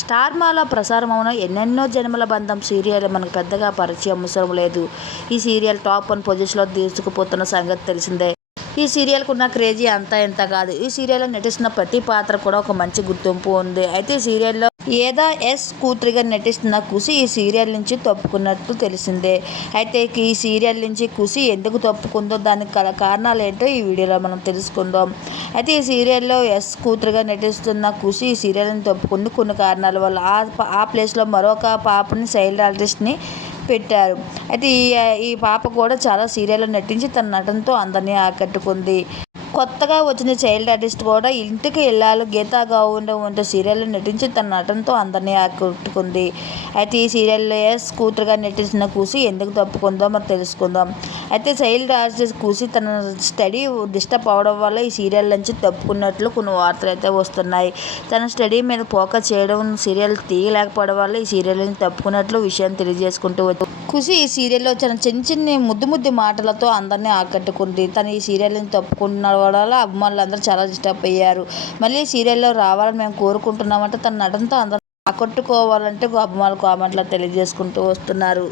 Star మాలో ప్రసారం అవున ఎన్నెన్నో జన్మల బంధం సీరియల్ మనకు పెద్దగా పరిచయం అవసరం లేదు. ఈ సీరియల్ టాప్ వన్ పొజిషన్లో తీసుకుపోతున్న సంగతి తెలిసిందే. ఈ సీరియల్కు ఉన్న క్రేజీ అంతా ఇంత కాదు. ఈ సీరియల్లో నటిస్తున్న ప్రతి పాత్ర కూడా ఒక మంచి గుర్తింపు ఉంది. అయితే ఈ సీరియల్లో ఏదా ఎస్ కూతురిగా నటిస్తున్న కుసి ఈ సీరియల్ నుంచి తప్పుకున్నట్టు తెలిసిందే. అయితే ఈ సీరియల్ నుంచి కుసి ఎందుకు తప్పుకుందో దానికి గల కారణాలు ఏంటో ఈ వీడియోలో మనం తెలుసుకుందాం. అయితే ఈ సీరియల్లో ఎస్ కూతురుగా నటిస్తున్న కుసి ఈ సీరియల్ని తప్పుకుంది. కొన్ని కారణాల వల్ల ఆ ఆ ప్లేస్లో మరొక పాపని చైల్డ్ ఆర్టిస్ట్ని పెట్టారు. అయితే ఈ ఈ పాప కూడా చాలా సీరియల్లో నటించి తన నటనతో అందరినీ ఆకట్టుకుంది. కొత్తగా వచ్చిన చైల్డ్ ఆర్టిస్ట్ కూడా ఇంటికి వెళ్ళాలి గీతా గౌండ వంటి సీరియల్లో నటించి తన నటనతో అందరినీ ఆకట్టుకుంది. అయితే ఈ సీరియల్లో స్కూటర్గా నటించిన కూసి ఎందుకు తప్పుకుందో మరి తెలుసుకుందాం. అయితే చైల్డ్ ఆర్టిస్ట్ కూసి తన స్టడీ డిస్టర్బ్ అవడం వల్ల ఈ సీరియల్ నుంచి తప్పుకున్నట్లు కొన్ని వార్తలు అయితే వస్తున్నాయి. తన స్టడీ మీద పోక చేయడం సీరియల్ తీయలేకపోవడం వల్ల ఈ సీరియల్ నుంచి తప్పుకున్నట్లు విషయం తెలియజేసుకుంటూ వచ్చి ఖుషి ఈ సీరియల్లో చాలా చిన్న చిన్న ముద్దు ముద్దు మాటలతో అందరినీ ఆకట్టుకుంది. తను ఈ సీరియల్ని నుంచి తప్పుకున్న వల్ల అభిమానులు అందరూ చాలా డిస్టర్బ్ అయ్యారు. మళ్ళీ సీరియల్లో రావాలని మేము కోరుకుంటున్నామంటే తన నటనతో అందరూ ఆకట్టుకోవాలంటే అభిమానులు కామెంట్లో తెలియజేసుకుంటూ వస్తున్నారు.